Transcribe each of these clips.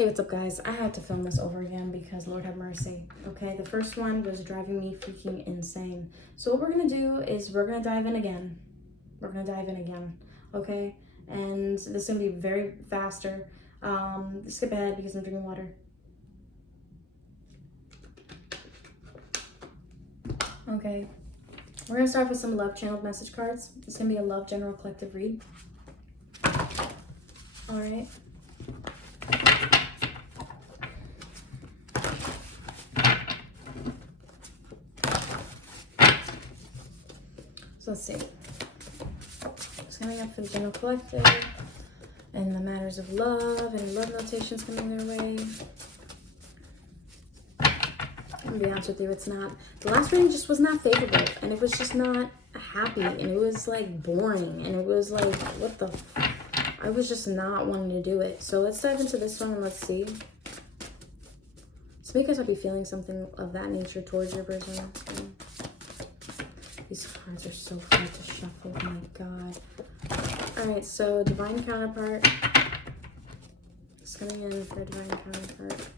Hey, what's up, guys? I had to film this over again because Lord have mercy. Okay, the first one was driving me freaking insane. So what we're gonna do is we're gonna dive in again. Okay? And this is gonna be very faster. Skip ahead because I'm drinking water. Okay, we're gonna start with some love channeled message cards. It's gonna be a love general collective read. All right. So let's see. It's coming up for the general collective and the matters of love and love notations coming their way. I'm gonna be honest with you, it's not. The last reading just was not favorable, and it was just not happy, and it was like boring, and it was like, what the? I was just not wanting to do it. So let's dive into this one and let's see. So because I'll be feeling something of that nature towards your person. These cards are so hard to shuffle. Oh my god. Alright, so divine counterpart. It's coming in for divine counterpart.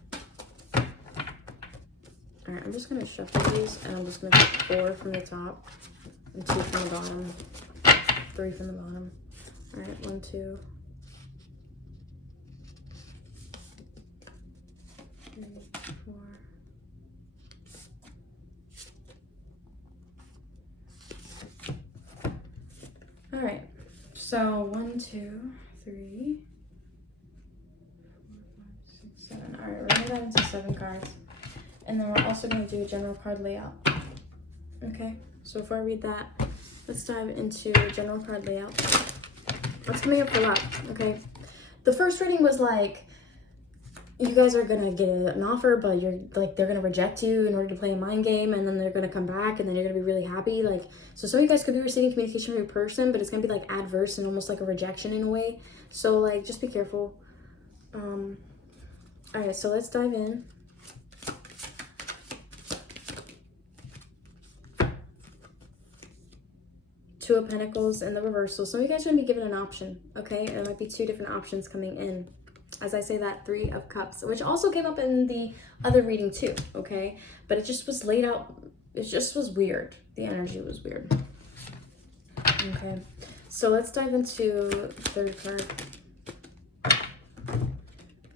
Alright, I'm just going to shuffle these, and I'm just going to pick 4 from the top and 2 from the bottom, 3 from the bottom. Alright, 1, 2, 3, 4. Alright, so 1, 2, 3, 4, 5, 6, 7. Alright, we're going to dive into 7 cards. And then we're also going to do a general card layout. Okay, so before I read that, let's dive into general card layout. What's coming up for love? Okay, the first reading was like, you guys are going to get an offer, but you're like, they're going to reject you in order to play a mind game, and then they're going to come back, and then you're going to be really happy. Like, so some of you guys could be receiving communication from your person, but it's going to be like adverse and almost like a rejection in a way. So like, just be careful. All right, so let's dive in. Two of Pentacles and the reversal. Some of you guys are going to be given an option, okay? There might be 2 different options coming in. As I say that, 3 of Cups, which also came up in the other reading too, okay? But it just was laid out, it just was weird. The energy was weird. Okay, so let's dive into third card.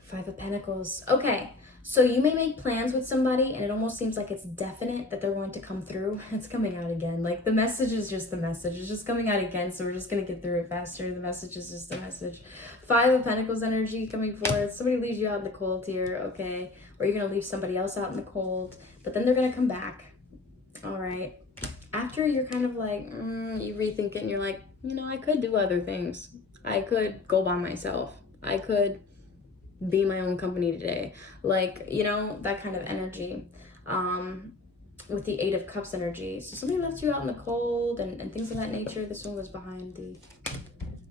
5 of Pentacles. Okay, so you may make plans with somebody and it almost seems like it's definite that they're going to come through. It's coming out again. Like, the message is just the message. It's just coming out again, so we're just going to get through it faster. The message is just the message. 5 of Pentacles energy coming forth. Somebody leaves you out in the cold here, okay? Or you're going to leave somebody else out in the cold, but then they're going to come back. All right. After you're kind of like, you rethink it and you're like, you know, I could do other things. I could go by myself. I could be my own company today, like, you know, that kind of energy. With the 8 of Cups energy, so somebody left you out in the cold and things of that nature. This one was behind the,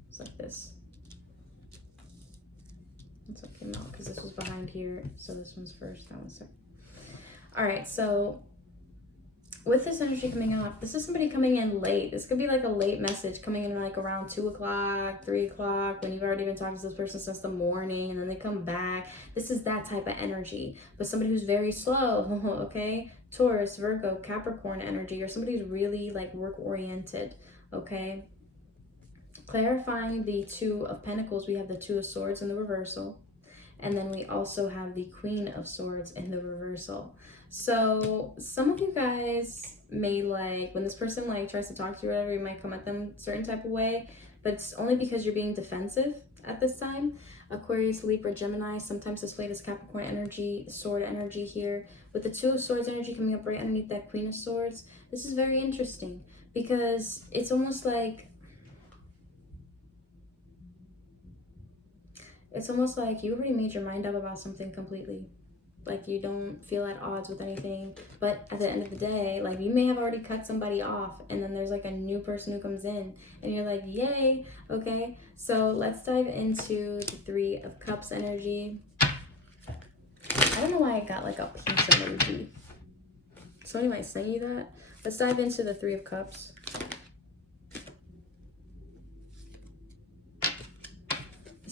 it's like this. That's what came out because this was behind here, so this one's first, that one's second. All right, so with this energy coming up, this is somebody coming in late. This could be like a late message coming in like around 2 o'clock, 3 o'clock, when you've already been talking to this person since the morning, and then they come back. This is that type of energy, but somebody who's very slow, okay? Taurus, Virgo, Capricorn energy, or somebody who's really like work-oriented, okay? Clarifying the 2 of Pentacles, we have the 2 of Swords in the reversal, and then we also have the Queen of Swords in the reversal. So some of you guys may, like, when this person like tries to talk to you or whatever, you might come at them a certain type of way, but it's only because you're being defensive at this time. Aquarius, Libra, Gemini, sometimes displayed as Capricorn energy, sword energy here. With the 2 of Swords energy coming up right underneath that Queen of Swords, this is very interesting because it's almost like, you already made your mind up about something completely. Like, you don't feel at odds with anything, but at the end of the day, like, you may have already cut somebody off, and then there's like a new person who comes in and you're like, yay. Okay, so let's dive into the 3 of Cups energy. I don't know why I got like a peace emoji. Somebody might send you that. Let's dive into the 3 of Cups.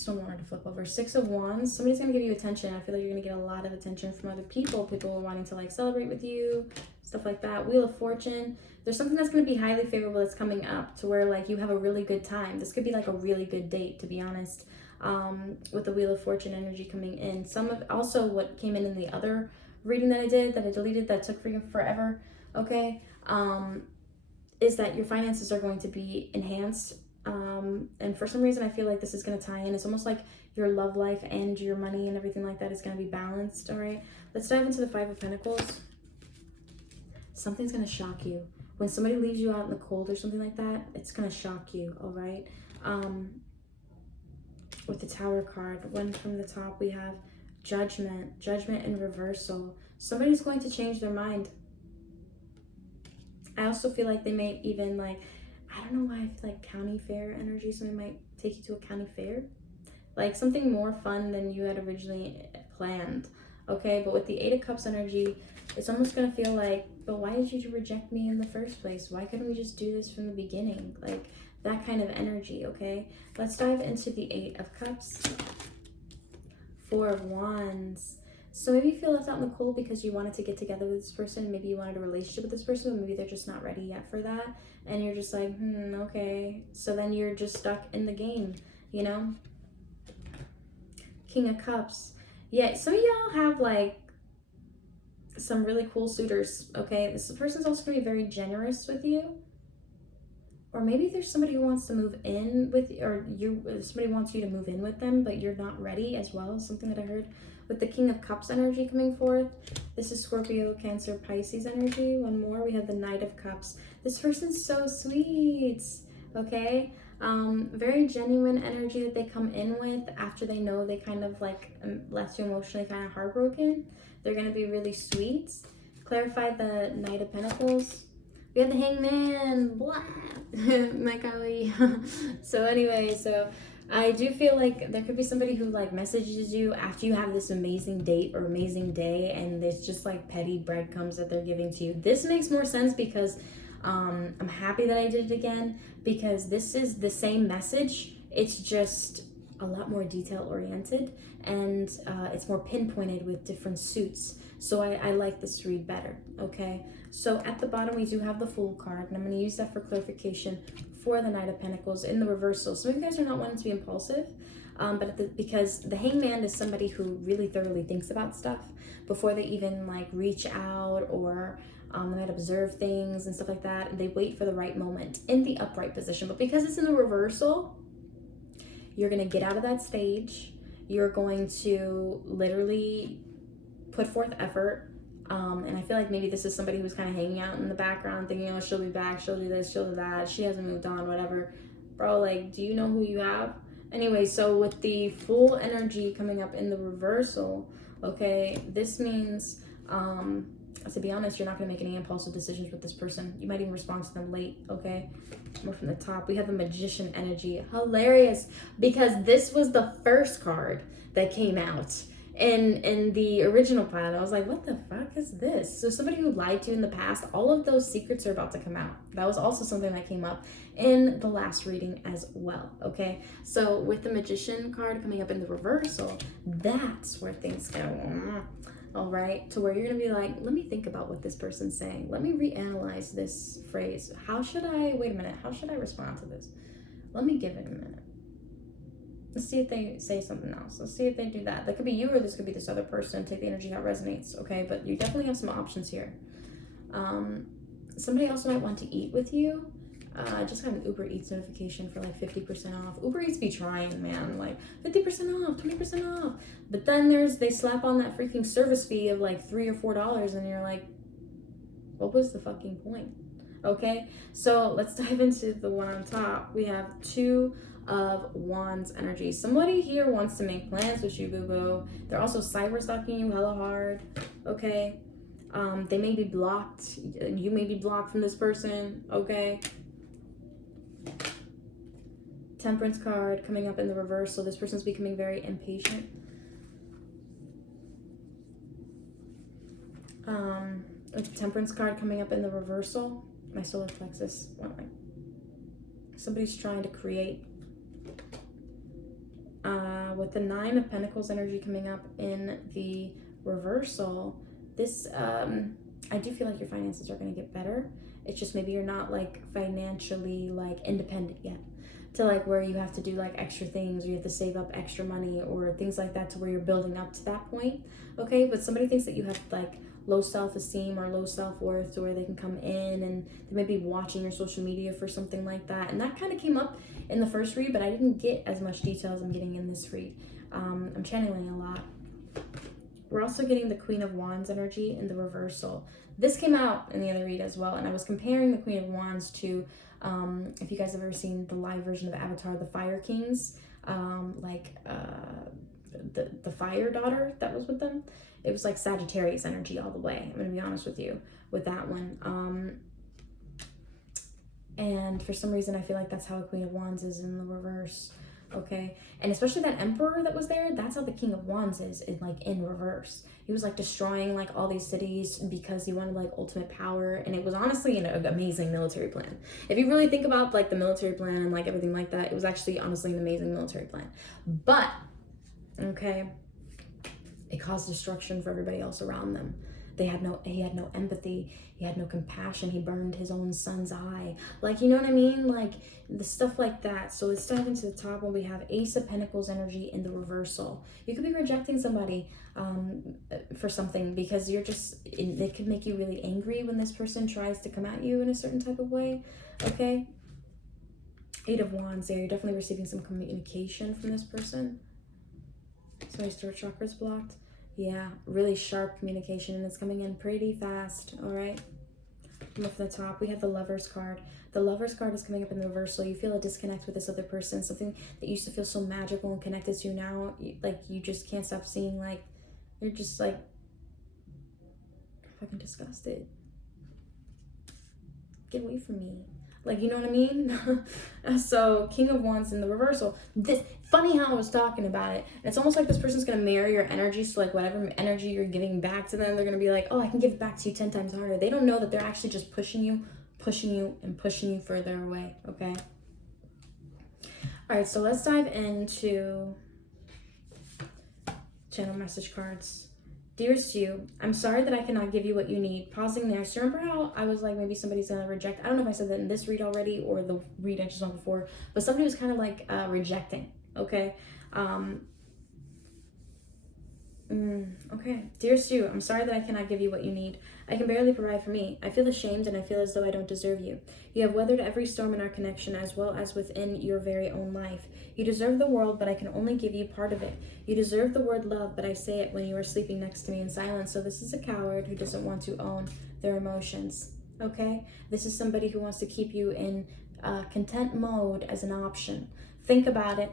this one wanted to flip over. 6 of Wands. Somebody's going to give you attention. I feel like you're going to get a lot of attention from other people. People are wanting to like celebrate with you, stuff like that. Wheel of Fortune. There's something that's going to be highly favorable that's coming up to where like you have a really good time. This could be like a really good date, to be honest, with the Wheel of Fortune energy coming in. Some of also what came in the other reading that I did, that I deleted, that took freaking forever, okay, is that your finances are going to be enhanced. And for some reason, I feel like this is going to tie in. It's almost like your love life and your money and everything like that is going to be balanced, all right? Let's dive into the 5 of Pentacles. Something's going to shock you. When somebody leaves you out in the cold or something like that, it's going to shock you, all right? With the Tower card, one from the top, we have Judgment, Judgment in reversal. Somebody's going to change their mind. I also feel like they may even like, I don't know why I feel like county fair energy. Somebody might take you to a county fair. Like something more fun than you had originally planned. Okay, but with the 8 of Cups energy, it's almost going to feel like, but why did you reject me in the first place? Why couldn't we just do this from the beginning? Like that kind of energy, okay? Let's dive into the 8 of Cups. 4 of Wands. So maybe you feel left out in the cold because you wanted to get together with this person. Maybe you wanted a relationship with this person, but maybe they're just not ready yet for that. And you're just like, okay. So then you're just stuck in the game, you know? King of Cups. Yeah, some of y'all have like some really cool suitors, okay? This person's also gonna be very generous with you. Or maybe there's somebody who wants to move in with you, or somebody wants you to move in with them, but you're not ready as well. Something that I heard with the King of Cups energy coming forth. This is Scorpio, Cancer, Pisces energy. One more, we have the Knight of Cups. This person's so sweet, okay? Very genuine energy that they come in with after they know they kind of like left you emotionally kind of heartbroken. They're going to be really sweet. Clarify the Knight of Pentacles. We have the Hangman, blah, my golly. So anyway, so I do feel like there could be somebody who like messages you after you have this amazing date or amazing day, and it's just like petty breadcrumbs that they're giving to you. This makes more sense because I'm happy that I did it again, because this is the same message. It's just a lot more detail oriented, and it's more pinpointed with different suits. So I like this read better, okay? So at the bottom, we do have the Fool card, and I'm going to use that for clarification for the Knight of Pentacles in the reversal. Some of you guys are not wanting to be impulsive, because the Hangman is somebody who really thoroughly thinks about stuff before they even like reach out, or they might observe things and stuff like that, and they wait for the right moment in the upright position. But because it's in the reversal, you're going to get out of that stage. You're going to literally put forth effort. And I feel like maybe this is somebody who's kind of hanging out in the background thinking, oh, she'll be back, she'll do this, she'll do that, she hasn't moved on, whatever. Bro, like, do you know who you have? Anyway, so with the Full energy coming up in the reversal, okay, this means, to be honest, you're not going to make any impulsive decisions with this person. You might even respond to them late, okay? More from the top, we have the Magician energy. Hilarious, because this was the first card that came out in the original pile. I was like, what the fuck is this? So somebody who lied to you in the past, all of those secrets are about to come out. That was also something that came up in the last reading as well, okay? So with the Magician card coming up in the reversal, that's where things go, all right? To where you're gonna be like, let me think about what this person's saying. Let me reanalyze this phrase. How should I respond to this? Let me give it a minute. Let's see if they say something else. Let's see if they do that. That could be you, or this could be this other person. Take the energy that resonates, okay? But you definitely have some options here. Somebody also might want to eat with you. I just got an Uber Eats notification for like 50% off. Uber Eats be trying, man. Like 50% off, 20% off. But then they slap on that freaking service fee of like $3 or $4, and you're like, what was the fucking point? Okay, so let's dive into the one on top. We have 2 of Wands energy. Somebody here wants to make plans with you, boo-boo. They're also cyber stalking you hella hard, okay? They may be blocked. You may be blocked from this person, okay? Temperance card coming up in the reverse, so this person's becoming very impatient. With the Temperance card coming up in the reversal, my solar plexus went like, somebody's trying to create with the 9 of Pentacles energy coming up in the reversal, this, I do feel like your finances are going to get better. It's just maybe you're not like financially like independent yet to like where you have to do like extra things, or you have to save up extra money or things like that, to where you're building up to that point. Okay, but somebody thinks that you have like low self-esteem or low self-worth, to where they can come in and they may be watching your social media for something like that. And that kind of came up in the first read, but I didn't get as much detail as I'm getting in this read. I'm channeling a lot. We're also getting the Queen of Wands energy in the reversal. This came out in the other read as well, and I was comparing the Queen of Wands to, if you guys have ever seen the live version of Avatar, the Fire Kings, the Fire Daughter that was with them. It was like Sagittarius energy all the way. I'm going to be honest with you with that one. And for some reason, I feel like that's how a Queen of Wands is in the reverse. Okay, and especially that Emperor that was there, that's how the King of Wands is like in reverse. He was like destroying like all these cities because he wanted like ultimate power, and it was honestly an amazing military plan. If you really think about like the military plan and like everything like that, it was actually honestly an amazing military plan. But okay, it caused destruction for everybody else around them. He had no empathy. He had no compassion. He burned his own son's eye. Like, you know what I mean? Like the stuff like that. So let's dive into the top when we have Ace of Pentacles energy in the reversal. You could be rejecting somebody for something because they could make you really angry when this person tries to come at you in a certain type of way. Okay. 8 of Wands there. You're definitely receiving some communication from this person. Somebody's throat chakra's blocked. Yeah, really sharp communication, and it's coming in pretty fast. All right. From up the top, we have the Lover's card. The Lover's card is coming up in the reversal. You feel a disconnect with this other person, something that used to feel so magical and connected to you now. You just can't stop seeing, like, you're just like fucking disgusted. Get away from me. Like, you know what I mean? So, King of Wands in the reversal. Funny how I was talking about it. And it's almost like this person's going to mirror your energy. So, like, whatever energy you're giving back to them, they're going to be like, oh, I can give it back to you 10 times harder. They don't know that they're actually just pushing you, and pushing you further away, okay? All right, so let's dive into channel message cards. Dearest you, I'm sorry that I cannot give you what you need. Pausing there. So remember how I was like, maybe somebody's going to reject. I don't know if I said that in this read already or the read I just saw before, but somebody was kind of like rejecting. Okay. Okay. Dearest you, I'm sorry that I cannot give you what you need. I can barely provide for me. I feel ashamed and I feel as though I don't deserve you. You have weathered every storm in our connection as well as within your very own life. You deserve the world, but I can only give you part of it. You deserve the word love, but I say it when you are sleeping next to me in silence. So this is a coward who doesn't want to own their emotions. Okay? This is somebody who wants to keep you in content mode as an option. Think about it.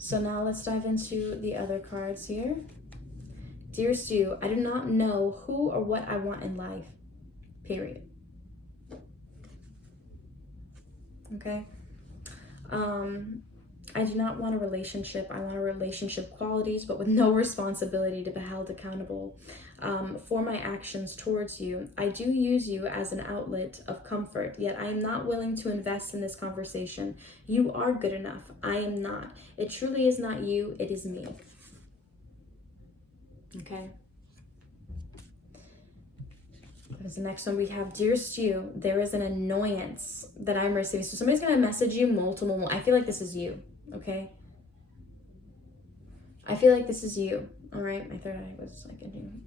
So now let's dive into the other cards here. Dearest you, I do not know who or what I want in life. Period. Okay? I do not want a relationship. I want a relationship qualities, but with no responsibility to be held accountable for my actions towards you. I do use you as an outlet of comfort, yet I am not willing to invest in this conversation. You are good enough. I am not. It truly is not you. It is me. Okay. What is the next one? We have, dearest you, there is an annoyance that I'm receiving. So somebody's going to message you multiple. I feel like this is you. Okay. I feel like this is you. All right. My third eye was like itching.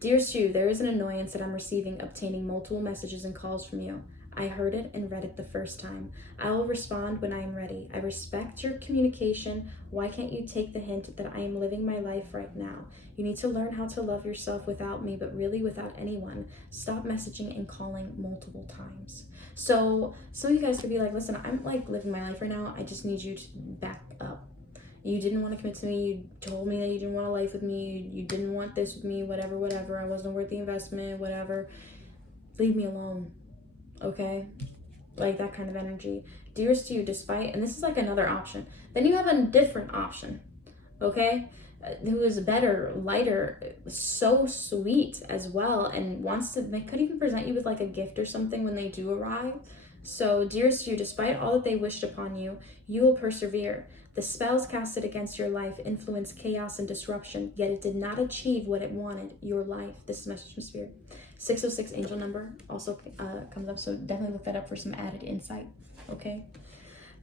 Dearest you, there is an annoyance that I'm receiving, obtaining multiple messages and calls from you. I heard it and read it the first time. I will respond when I am ready. I respect your communication. Why can't you take the hint that I am living my life right now? You need to learn how to love yourself without me, but really without anyone. Stop messaging and calling multiple times. So some of you guys could be like, listen, I'm like living my life right now. I just need you to back up. You didn't want to commit to me. You told me that you didn't want a life with me. You didn't want this with me, whatever. I wasn't worth the investment, whatever. Leave me alone. Okay? Like that kind of energy. Dearest to you, despite, and this is like another option. Then you have a different option. Okay? Who is better, lighter, so sweet as well, and they could even present you with like a gift or something when they do arrive. So, dearest to you, despite all that they wished upon you, you will persevere. The spells casted against your life influenced chaos and disruption, yet it did not achieve what it wanted, your life. This is message from Spirit. 606 angel number also comes up, so definitely look that up for some added insight, okay?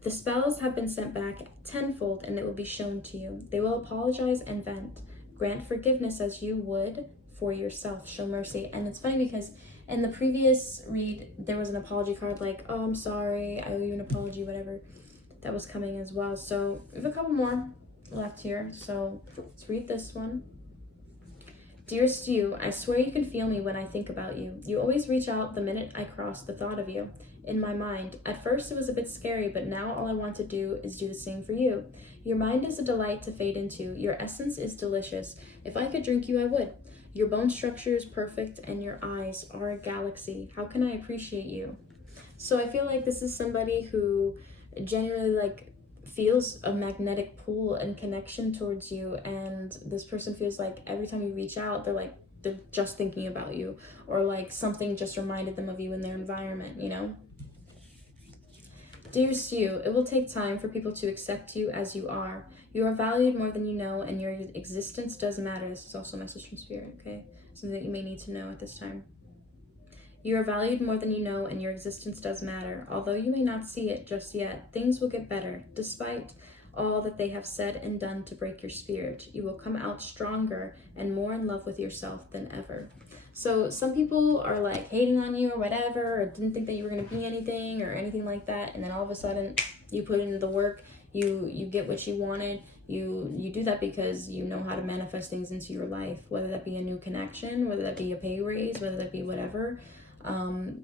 The spells have been sent back tenfold, and it will be shown to you. They will apologize and vent. Grant forgiveness as you would for yourself. Show mercy. And it's funny because in the previous read, there was an apology card like, oh, I'm sorry, I owe you an apology, whatever. That was coming as well. So we have a couple more left here. So let's read this one. Dearest you, I swear you can feel me when I think about you. You always reach out the minute I cross the thought of you in my mind. At first it was a bit scary, but now all I want to do is do the same for you. Your mind is a delight to fade into. Your essence is delicious. If I could drink you, I would. Your bone structure is perfect and your eyes are a galaxy. How can I appreciate you? So I feel like this is somebody who genuinely like feels a magnetic pull and connection towards you, and this person feels like every time you reach out, they're just thinking about you, or like something just reminded them of you in their environment, you know? Dearest you, it will take time for people to accept you as you are. You are valued more than you know, and your existence does matter. This is also a message from Spirit, okay? Something that you may need to know at this time. You are valued more than you know, and your existence does matter. Although you may not see it just yet, things will get better. Despite all that they have said and done to break your spirit, you will come out stronger and more in love with yourself than ever. So some people are like hating on you or whatever, or didn't think that you were going to be anything or anything like that, and then all of a sudden you put in the work, you get what you wanted. You do that because you know how to manifest things into your life, whether that be a new connection, whether that be a pay raise, whether that be whatever.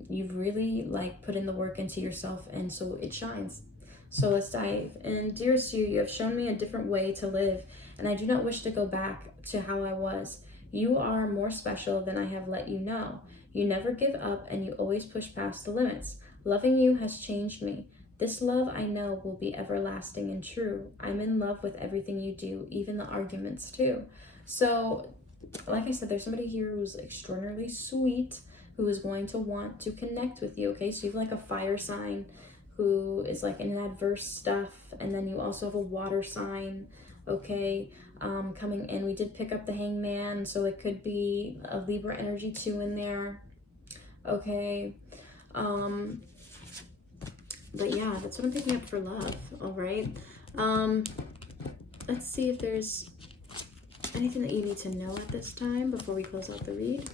You've really like put in the work into yourself, and so it shines. So let's dive. And dearest you have shown me a different way to live, and I do not wish to go back to how I was. You are more special than I have let you know. You never give up, and you always push past the limits. Loving you has changed me. This love I know will be everlasting and true. I'm in love with everything you do, even the arguments too. So, like I said, there's somebody here who's extraordinarily sweet, who is going to want to connect with you, okay? So you have like a fire sign who is like in adverse stuff, and then you also have a water sign, okay, coming in. We did pick up the Hangman, so it could be a Libra energy too in there, okay? But yeah, that's what I'm picking up for love, all right? Let's see if there's anything that you need to know at this time before we close out the read.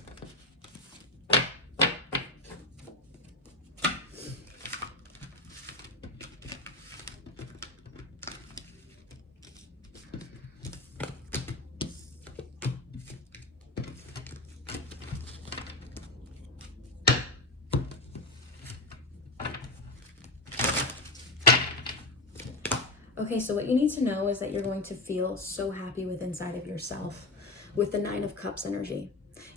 Okay, so what you need to know is that you're going to feel so happy with inside of yourself with the 9 of Cups energy.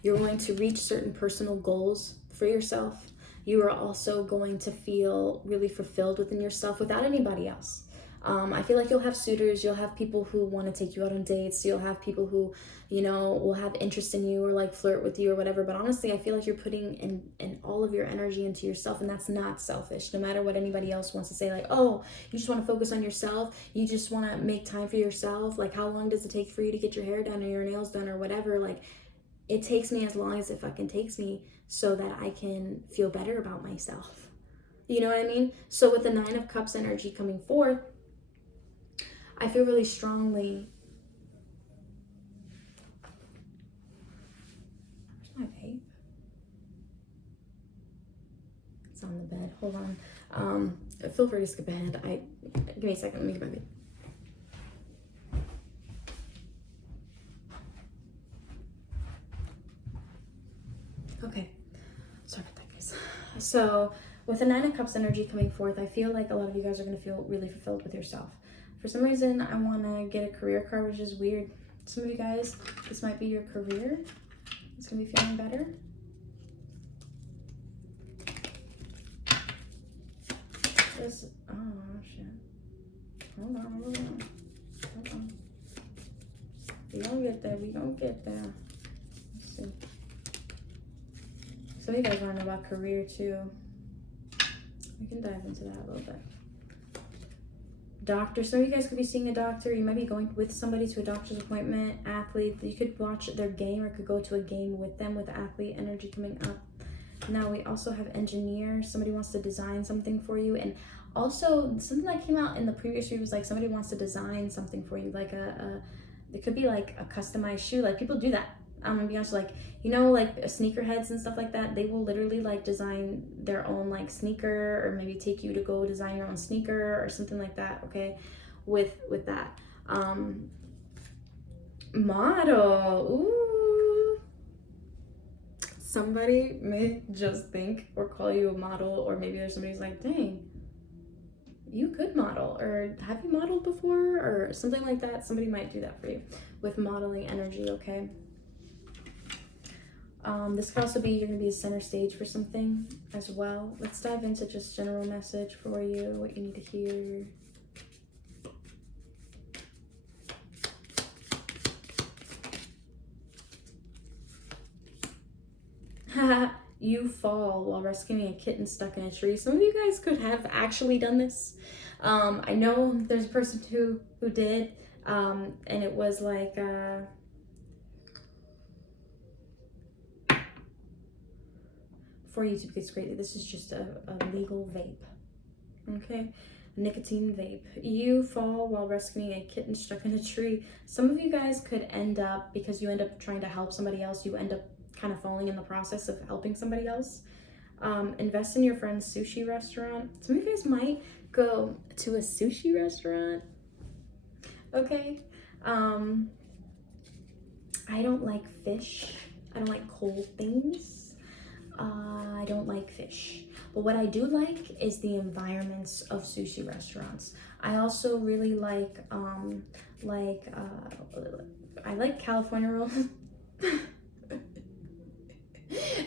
You're going to reach certain personal goals for yourself. You are also going to feel really fulfilled within yourself without anybody else. I feel like you'll have suitors, you'll have people who want to take you out on dates, you'll have people who, you know, will have interest in you or like flirt with you or whatever. But honestly, I feel like you're putting in all of your energy into yourself, and that's not selfish. No matter what anybody else wants to say, like, oh, you just want to focus on yourself, you just want to make time for yourself. Like, how long does it take for you to get your hair done or your nails done or whatever? Like, it takes me as long as it fucking takes me so that I can feel better about myself. You know what I mean? So with the 9 of Cups energy coming forth, I feel really strongly. Where's my vape? It's on the bed. Hold on. Feel free to skip ahead. Give me a second. Let me get my vape. Okay. Sorry about that, guys. So with the 9 of Cups energy coming forth, I feel like a lot of you guys are going to feel really fulfilled with yourself. For some reason, I want to get a career card, which is weird. Some of you guys, this might be your career. It's going to be feeling better. This, oh, shit. Hold on. We gonna get there. Let's see. Some of you guys want to know about career, too. We can dive into that a little bit. Doctor, some of you guys could be seeing a doctor. You might be going with somebody to a doctor's appointment. Athlete, you could watch their game or could go to a game with them with athlete energy coming up. Now we also have engineer. Somebody wants to design something for you. And also something that came out in the previous read was like somebody wants to design something for you. Like it could be like a customized shoe. Like people do that. I'm gonna be honest, like, you know, like sneakerheads and stuff like that, they will literally like design their own like sneaker, or maybe take you to go design your own sneaker or something like that, okay, with that. Model, ooh. Somebody may just think or call you a model, or maybe there's somebody who's like, dang, you could model, or have you modeled before, or something like that. Somebody might do that for you with modeling energy, okay? This could also be you're going to be a center stage for something as well. Let's dive into just general message for you, what you need to hear. You fall while rescuing a kitten stuck in a tree. Some of you guys could have actually done this. I know there's a person who did, and it was like... for YouTube Kids Greatly, this is just a legal vape, okay? Nicotine vape. You fall while rescuing a kitten stuck in a tree. Some of you guys could end up, because you end up trying to help somebody else, you end up kind of falling in the process of helping somebody else. Invest in your friend's sushi restaurant. Some of you guys might go to a sushi restaurant, okay? I don't like fish. I don't like cold things. I don't like fish, but what I do like is the environments of sushi restaurants. I also really like I like California rolls.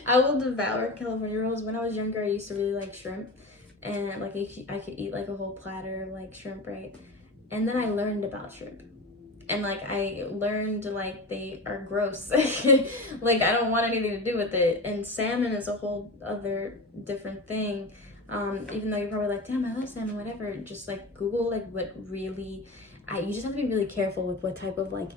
I will devour California rolls. When I was younger, I used to really like shrimp, and like I could eat like a whole platter of like shrimp, right? And then I learned about shrimp. And like I learned like they are gross. Like I don't want anything to do with it. And salmon is a whole other different thing. Even though you're probably like, damn, I love salmon, whatever. Just like Google like what really, you just have to be really careful with what type of like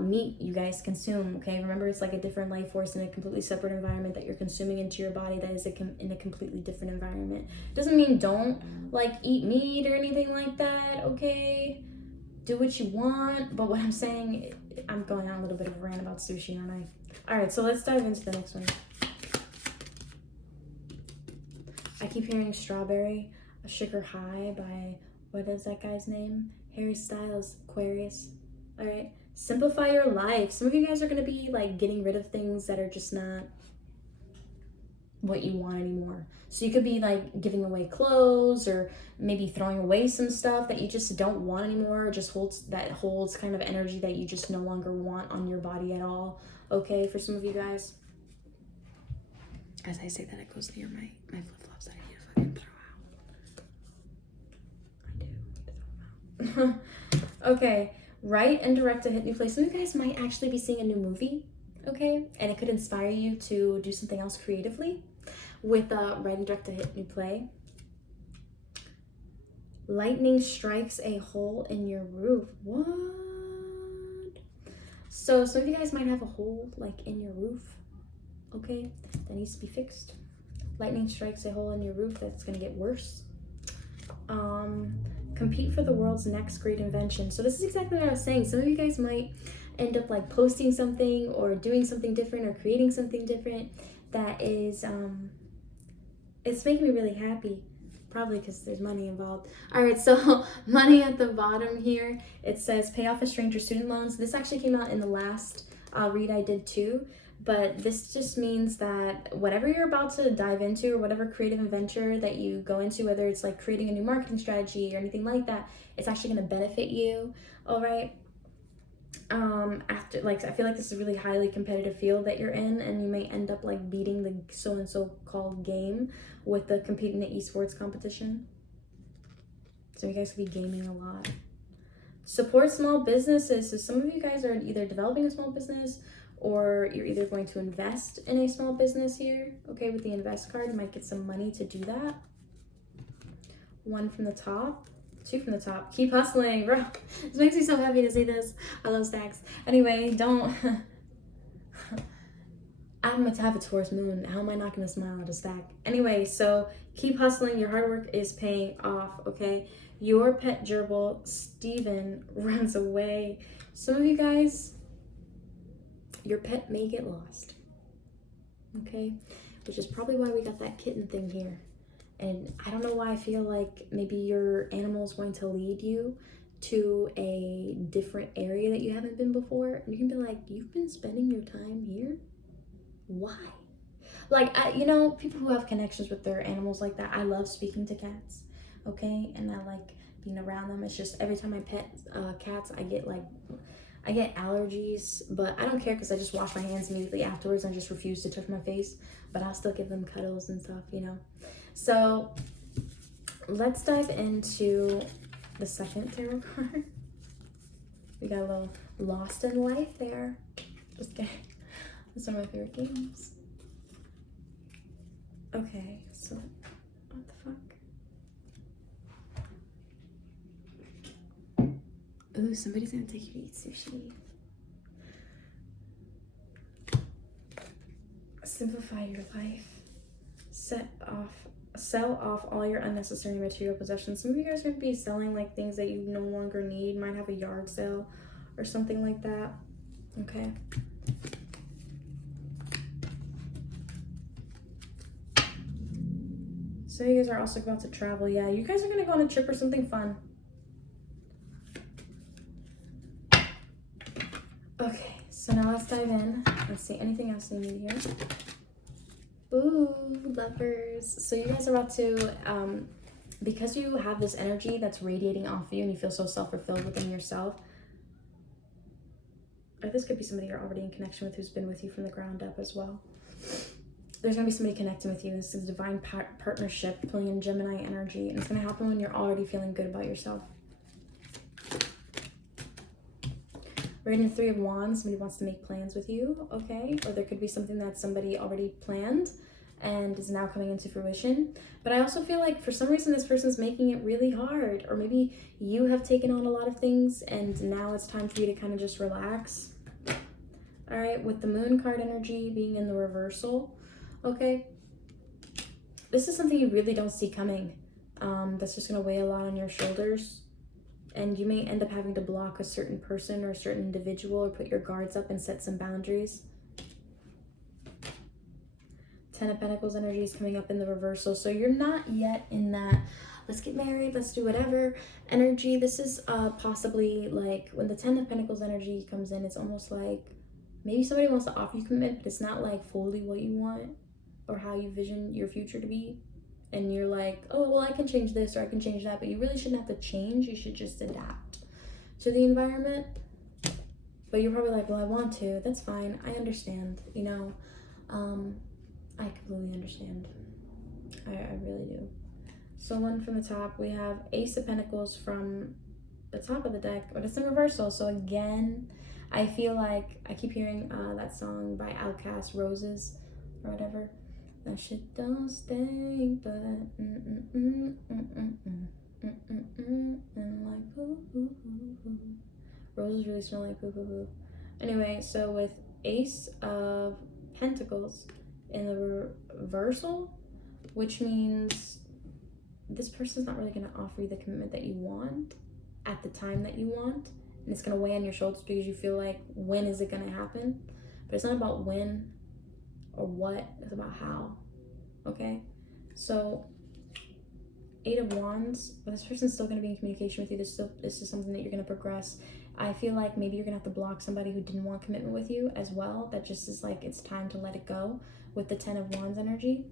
meat you guys consume. Okay, remember it's like a different life force in a completely separate environment that you're consuming into your body that is in a completely different environment. Doesn't mean don't like eat meat or anything like that. Okay. Do what you want, but what I'm saying, I'm going on a little bit of a rant about sushi, aren't I? All right, so let's dive into the next one. I keep hearing Strawberry, a Sugar High by, what is that guy's name? Harry Styles, Aquarius. All right, simplify your life. Some of you guys are gonna be like getting rid of things that are just not what you want anymore. So you could be like giving away clothes, or maybe throwing away some stuff that you just don't want anymore, or just holds kind of energy that you just no longer want on your body at all. Okay, for some of you guys. As I say that, it goes near my flip-flops that I need to fucking throw out. I do. Okay, write and direct a hit new play. Some of you guys might actually be seeing a new movie, okay? And it could inspire you to do something else creatively with write and direct a hit new play. Lightning strikes a hole in your roof. What? So some of you guys might have a hole like in your roof, okay, that needs to be fixed. Lightning strikes a hole in your roof that's gonna get worse. Compete for the world's next great invention. So this is exactly what I was saying. Some of you guys might end up like posting something or doing something different or creating something different that is it's making me really happy, probably because there's money involved. All right, so money at the bottom here, it says pay off a stranger's student loans. This actually came out in the last read I did too, but this just means that whatever you're about to dive into, or whatever creative adventure that you go into, whether it's like creating a new marketing strategy or anything like that, it's actually going to benefit you. All right. After, like, I feel like this is a really highly competitive field that you're in, and you may end up like beating the so-and-so called game with the competing in the esports competition. So you guys could be gaming a lot. Support small businesses. So some of you guys are either developing a small business, or you're either going to invest in a small business here. Okay, with the invest card, you might get some money to do that. One from the top. 2 from the top. Keep hustling, bro. This makes me so happy to see this. I love stacks. Anyway, don't. I'm going to have a Taurus moon. How am I not going to smile at a stack? Anyway, so keep hustling. Your hard work is paying off, okay? Your pet gerbil, Steven, runs away. Some of you guys, your pet may get lost, okay? Which is probably why we got that kitten thing here. And I don't know why I feel like maybe your animal is going to lead you to a different area that you haven't been before. And you can be like, you've been spending your time here? Why? Like, you know, people who have connections with their animals like that, I love speaking to cats, okay? And I like being around them. It's just every time I pet cats, I get allergies, but I don't care because I just wash my hands immediately afterwards and I just refuse to touch my face, but I'll still give them cuddles and stuff, you know? So let's dive into the second tarot card. We got a little lost in life there. Just kidding. That's one of my favorite games. Okay, so what the fuck? Ooh, somebody's gonna take you to eat sushi. Simplify your life. Sell off all your unnecessary material possessions. Some of you guys are gonna be selling like things that you no longer need. Might have a yard sale or something like that. Okay. So you guys are also about to travel. Yeah, you guys are gonna go on a trip or something fun. Okay, so now let's dive in. Let's see, anything else you need here? Ooh, lovers. So you guys are about to, because you have this energy that's radiating off of you and you feel so self-fulfilled within yourself, or this could be somebody you're already in connection with who's been with you from the ground up as well. There's going to be somebody connecting with you. This is a divine partnership pulling in Gemini energy, and it's going to happen when you're already feeling good about yourself. We're in the 3 of Wands. Somebody wants to make plans with you, okay? Or there could be something that somebody already planned and is now coming into fruition. But I also feel like for some reason this person's making it really hard, or maybe you have taken on a lot of things and now it's time for you to kind of just relax. All right, with the Moon card energy being in the reversal, okay? This is something you really don't see coming. That's just gonna weigh a lot on your shoulders. And you may end up having to block a certain person or a certain individual or put your guards up and set some boundaries. 10 of Pentacles energy is coming up in the reversal. So you're not yet in that, let's get married, let's do whatever energy. This is possibly like when the 10 of Pentacles energy comes in, it's almost like maybe somebody wants to offer you commitment, but it's not like fully what you want or how you vision your future to be. And you're like, oh, well, I can change this or I can change that, but you really shouldn't have to change. You should just adapt to the environment. But you're probably like, well, I want to. That's fine. I understand, you know. I completely understand. I really do. So one from the top, we have Ace of Pentacles from the top of the deck, but it's in reversal. So again, I feel like I keep hearing that song by Outkast, Roses or whatever. That shit don't stink, but and like poo. Roses really smell like poo. Anyway, so with Ace of Pentacles in the reversal, which means this person's not really going to offer you the commitment that you want at the time that you want, and it's going to weigh on your shoulders because you feel like, when is it going to happen? But it's not about when or what, it's about how. Okay, so 8 of Wands, but this person's still going to be in communication with you. This is something that you're going to progress. I feel like maybe you're going to have to block somebody who didn't want commitment with you as well. That just is like, it's time to let it go with the 10 of Wands energy.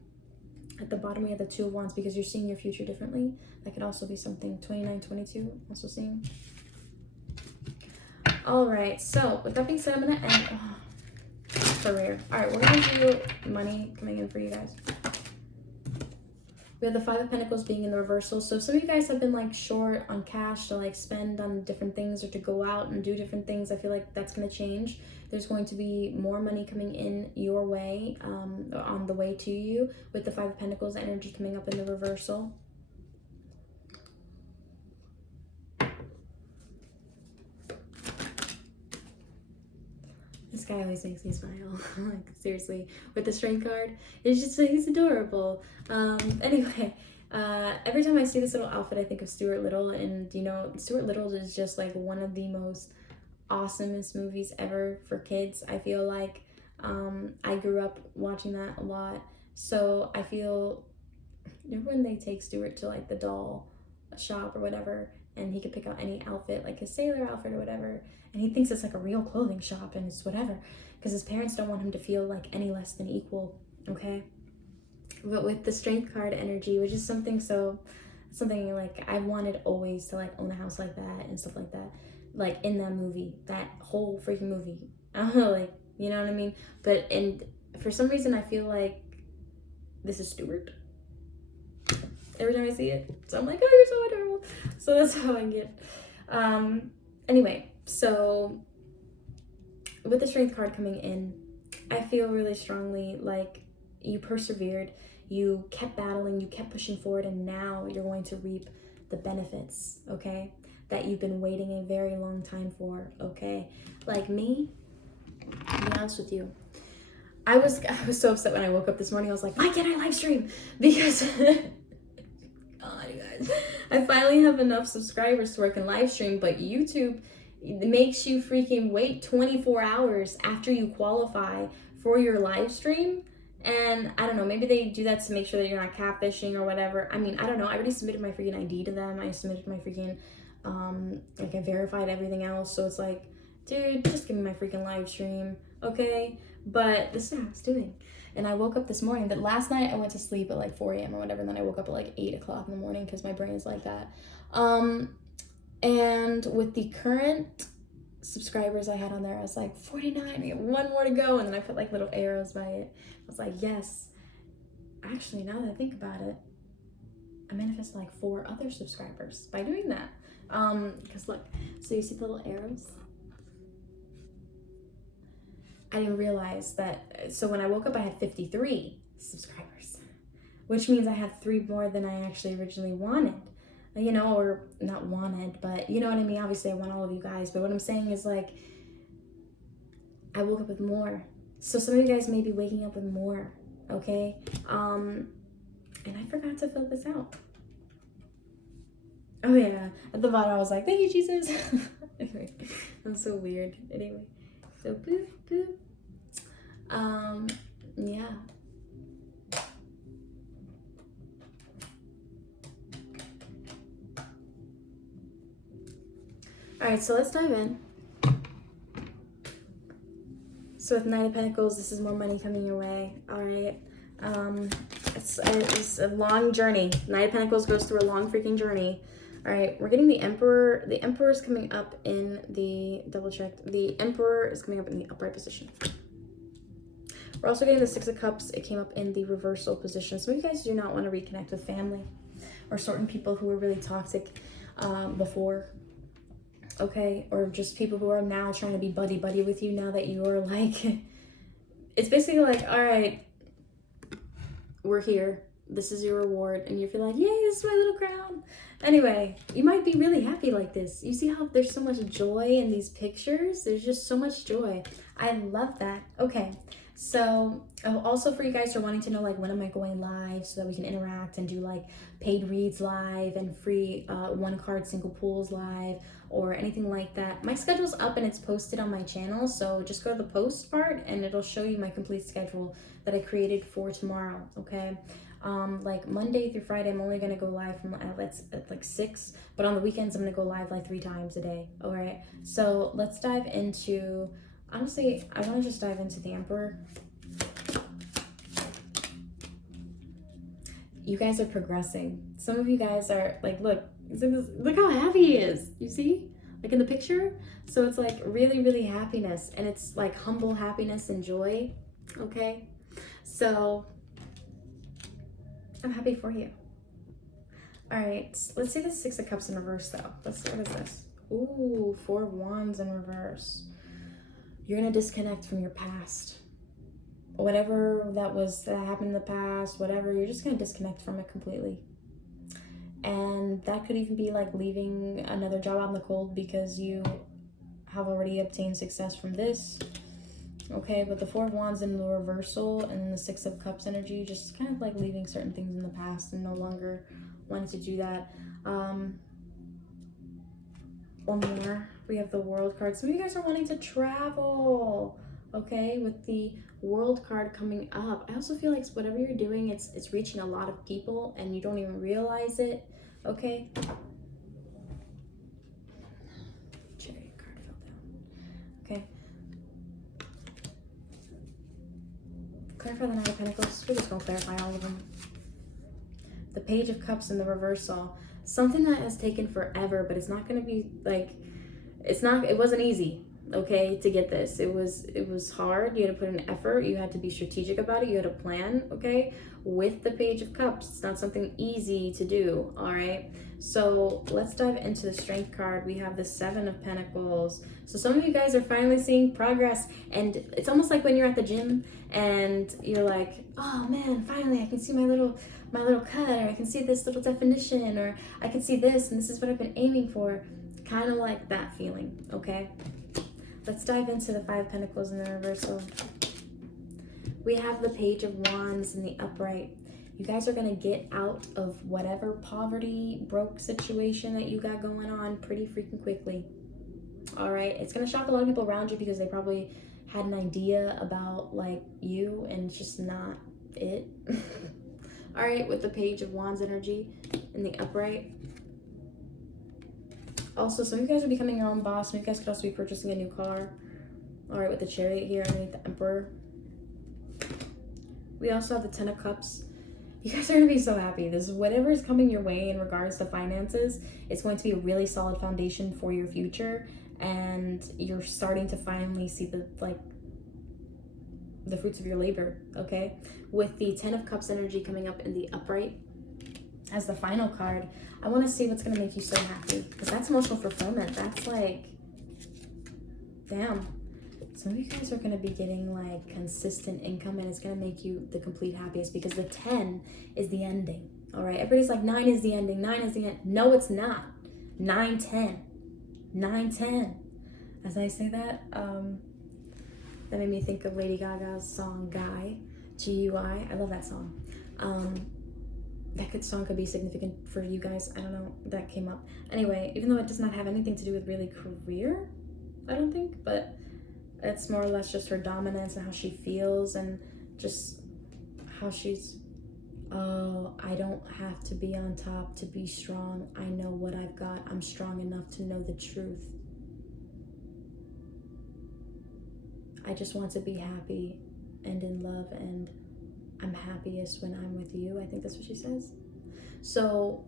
At the bottom, we have the 2 of Wands because you're seeing your future differently. That could also be something. 29, 22, also seeing. All right, so with that being said, I'm going to end. Career. All right, we're going to do money coming in for you guys. We have the 5 of Pentacles being in the reversal. So some of you guys have been like short on cash to like spend on different things or to go out and do different things. I feel like that's going to change. There's going to be more money coming in your way, on the way to you, with the 5 of Pentacles energy coming up in the reversal. This guy always makes me smile. Like, seriously. With the strength card, it's just, he's adorable. Anyway, every time I see this little outfit, I think of Stuart Little. And, you know, Stuart Little is just, like, one of the most awesomest movies ever for kids. I feel like I grew up watching that a lot. So I feel, you know, when they take Stuart to, like, the doll shop or whatever, and he could pick out any outfit, like his sailor outfit or whatever, and he thinks it's like a real clothing shop and it's whatever, because his parents don't want him to feel like any less than equal, okay? But with the strength card energy, which is something like I wanted always to like own a house like that and stuff like that, like in that movie, that whole freaking movie. I don't know, like, you know what I mean? But, and for some reason I feel like this is Stuart every time I see it. So I'm like, oh, you're so adorable. So that's how I get. Anyway, so with the strength card coming in, I feel really strongly like you persevered, you kept battling, you kept pushing forward, and now you're going to reap the benefits, okay? That you've been waiting a very long time for, okay? Like me, to be honest with you, I was so upset when I woke up this morning. I was like, why can't I live stream? Because God, you guys, I finally have enough subscribers to where I can live stream, but YouTube makes you freaking wait 24 hours after you qualify for your live stream. And I don't know, maybe they do that to make sure that you're not catfishing or whatever. I mean, I don't know. I already submitted my freaking ID to them. I submitted my freaking, like I verified everything else. So it's like, dude, just give me my freaking live stream, okay? But this is what I was doing. And I woke up this morning, that last night I went to sleep at like 4 a.m. or whatever, and then I woke up at like 8 o'clock in the morning because my brain is like that. And with the current subscribers I had on there, I was like 49, I have one more to go, and then I put like little arrows by it. I was like, yes. Actually, now that I think about it, I manifested like 4 other subscribers by doing that. Because look, so you see the little arrows? I didn't realize that, so when I woke up I had 53 subscribers, which means I had 3 more than I actually originally wanted, you know, or not wanted, but you know what I mean? Obviously I want all of you guys, but what I'm saying is like, I woke up with more. So some of you guys may be waking up with more, okay? And I forgot to fill this out. Oh yeah, at the bottom I was like, thank you, Jesus. Anyway, I'm so weird. Anyway, so boop, boop. Yeah. All right, so let's dive in. So with Knight of Pentacles, this is more money coming your way, all right? It's a long journey. Knight of Pentacles goes through a long freaking journey. All right, we're getting the Emperor. The Emperor is coming up in the, double checked, the Emperor is coming up in the upright position. We're also getting the 6 of Cups. It came up in the reversal position. Some of you guys do not want to reconnect with family or certain people who were really toxic before, okay? Or just people who are now trying to be buddy-buddy with you now that you're like, it's basically like, all right, we're here. This is your reward. And you feel like, yay, this is my little crown. Anyway, you might be really happy like this. You see how there's so much joy in these pictures? There's just so much joy. I love that. Okay. So also for you guys who are wanting to know, like, when am I going live so that we can interact and do like paid reads live and free 1-card single pools live or anything like that, my schedule's up and it's posted on my channel. So just go to the post part and it'll show you my complete schedule that I created for tomorrow, okay? Like Monday through Friday, I'm only gonna go live from at like 6, but on the weekends I'm gonna go live like 3 times a day. All right, so let's dive into, honestly, I want to just dive into the Emperor. You guys are progressing. Some of you guys are like, look how happy he is. You see, like in the picture. So it's like really, really happiness, and it's like humble happiness and joy. Okay, so I'm happy for you. All right, let's see the 6 of Cups in reverse though. Let's see, what is this? Ooh, 4 of Wands in reverse. You're gonna disconnect from your past. Whatever that happened in the past, whatever, you're just gonna disconnect from it completely. And that could even be like leaving another job out in the cold because you have already obtained success from this. Okay, with the Four of Wands in the reversal and the Six of Cups energy, just kind of like leaving certain things in the past and no longer wanting to do that. One more. We have the World card. Some of you guys are wanting to travel. Okay, with the World card coming up. I also feel like whatever you're doing, it's reaching a lot of people and you don't even realize it. Okay. Chariot card fell down. Okay. Clarify the Nine of Pentacles. We're just gonna clarify all of them. The Page of Cups in the reversal. Something that has taken forever, but it's not gonna be like, it wasn't easy, okay, to get this. It was hard. You had to put in effort. You had to be strategic about it. You had a plan, okay, with the Page of Cups. It's not something easy to do, all right? So let's dive into the Strength card. We have the Seven of Pentacles. So some of you guys are finally seeing progress, and it's almost like when you're at the gym and you're like, oh man, finally I can see my little cut, or I can see this little definition, or I can see this, and this is what I've been aiming for. Kind of like that feeling, okay? Let's dive into the Five of Pentacles in the reversal. We have the Page of Wands in the upright. You guys are going to get out of whatever poverty, broke situation that you got going on pretty freaking quickly. All right? It's going to shock a lot of people around you because they probably had an idea about like you and it's just not it. All right, with the Page of Wands energy in the upright. Also, some of you guys are becoming your own boss. Some of you guys could also be purchasing a new car. All right, with the Chariot here underneath the Emperor. We also have the Ten of Cups. You guys are going to be so happy. This is whatever is coming your way in regards to finances. It's going to be a really solid foundation for your future. And you're starting to finally see the fruits of your labor, okay? With the Ten of Cups energy coming up in the upright as the final card, I want to see what's going to make you so happy, because that's emotional fulfillment. That's like, damn. Some of you guys are going to be getting like consistent income, and it's going to make you the complete happiest, because the 10 is the ending, all right? Everybody's like, 9 is the ending, 9 is the end. No, it's not. 9, 10. 9, 10. As I say that, that made me think of Lady Gaga's song Guy, G-U-I. I love that song. That song could be significant for you guys. I don't know, that came up. Anyway, even though it does not have anything to do with really career, I don't think, but it's more or less just her dominance and how she feels and just how she's, oh, I don't have to be on top to be strong. I know what I've got. I'm strong enough to know the truth. I just want to be happy and in love, and I'm happiest when I'm with you. I think that's what she says. So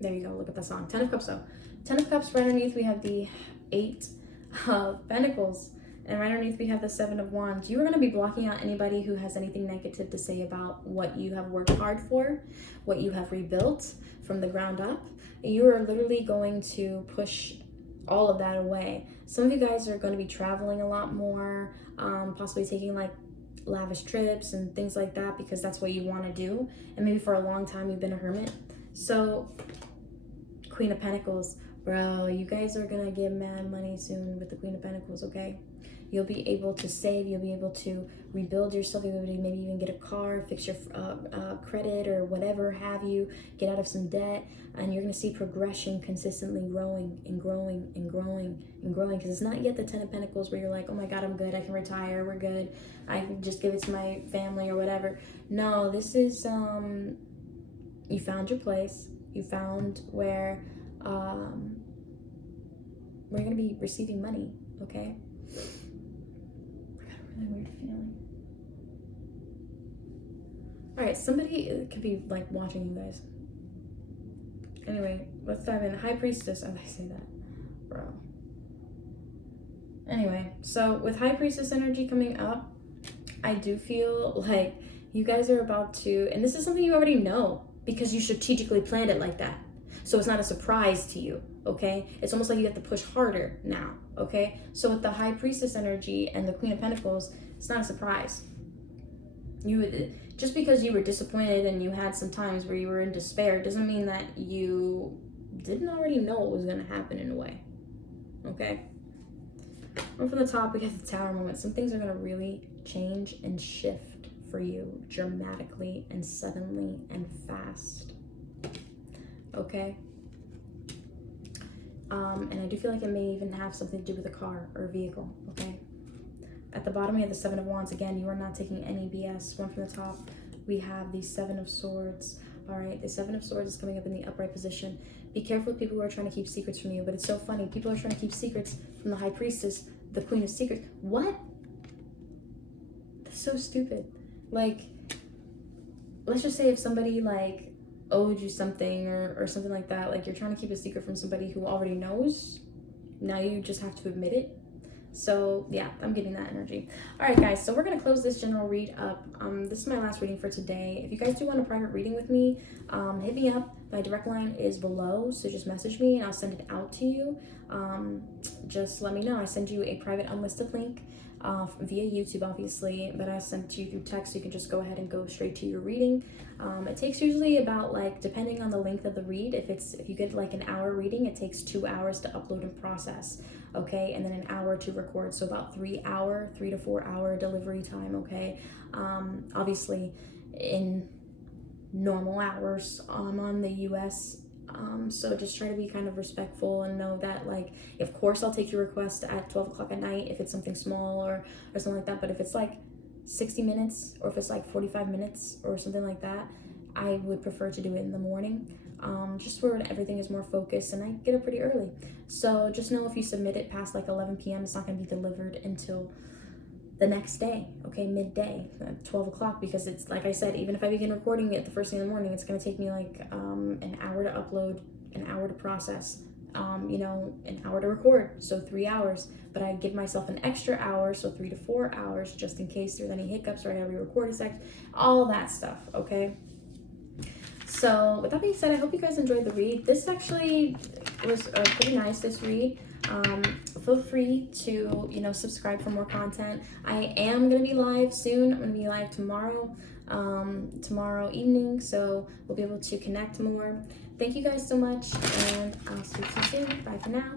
there you go. Look at that song. 10 of Cups though. 10 of Cups, right underneath we have the 8 of Pentacles. And right underneath we have the 7 of Wands. You are going to be blocking out anybody who has anything negative to say about what you have worked hard for, what you have rebuilt from the ground up. You are literally going to push all of that away. Some of you guys are going to be traveling a lot more, possibly taking like lavish trips and things like that, because that's what you want to do. And maybe for a long time you've been a hermit. So Queen of Pentacles, bro, you guys are going to get mad money soon with the Queen of Pentacles, okay? You'll be able to save, you'll be able to rebuild yourself, you'll be able to maybe even get a car, fix your credit or whatever have you, get out of some debt, and you're going to see progression consistently growing and growing and growing and growing, because it's not yet the 10 of Pentacles where you're like, oh my God, I'm good, I can retire, we're good, I can just give it to my family or whatever. No, this is, you found your place, you found where we're going to be receiving money, okay? Really weird feeling. All right, somebody could be like watching you guys. Anyway, let's dive in. High Priestess, as I say that, bro. Anyway, so with High Priestess energy coming up, I do feel like you guys are about to, and this is something you already know because you strategically planned it like that. So it's not a surprise to you, okay? It's almost like you have to push harder now, okay? So with the High Priestess energy and the Queen of Pentacles, it's not a surprise. Just because you were disappointed and you had some times where you were in despair doesn't mean that you didn't already know what was going to happen in a way, okay? Or from the top, we get the Tower moment. Some things are going to really change and shift for you dramatically and suddenly and fast. Okay? And I do feel like it may even have something to do with a car or a vehicle. Okay? At the bottom, we have the Seven of Wands. Again, you are not taking any BS. One from the top, we have the Seven of Swords. All right, the Seven of Swords is coming up in the upright position. Be careful with people who are trying to keep secrets from you. But it's so funny. People are trying to keep secrets from the High Priestess, the Queen of Secrets. What? That's so stupid. Like, let's just say if somebody, like, owed you something or something like that, like you're trying to keep a secret from somebody who already knows. Now you just have to admit it. So yeah, I'm getting that energy. All right, guys, so we're going to close this general read up. This is my last reading for today. If you guys do want a private reading with me, hit me up. My direct line is below, so just message me and I'll send it out to you. Just let me know. I send you a private unlisted link via YouTube, obviously, but I sent to you through text, so you can just go ahead and go straight to your reading. It takes usually about, like, depending on the length of the read, if you get like an hour reading, it takes 2 hours to upload and process. Okay, and then an hour to record, so about 3 to 4 hour delivery time. Okay, obviously in normal hours on the US, so just try to be kind of respectful and know that, like, of course I'll take your request at 12 o'clock at night if it's something small or something like that, but if it's like 60 minutes or if it's like 45 minutes or something like that, I would prefer to do it in the morning, just where everything is more focused, and I get up pretty early. So just know if you submit it past like 11 p.m., it's not going to be delivered until the next day, okay, midday, 12 o'clock, because it's, like I said, even if I begin recording it the first thing in the morning, it's going to take me like an hour to upload, an hour to process, an hour to record, so 3 hours. But I give myself an extra hour, so 3 to 4 hours, just in case there's any hiccups or I gotta re-record a sec, all that stuff, okay? So with that being said, I hope you guys enjoyed the read. This actually was pretty nice, this read. Feel free to, subscribe for more content. I am going to be live soon. I'm going to be live tomorrow evening, so we'll be able to connect more. Thank you guys so much, and I'll speak to you soon. Bye for now.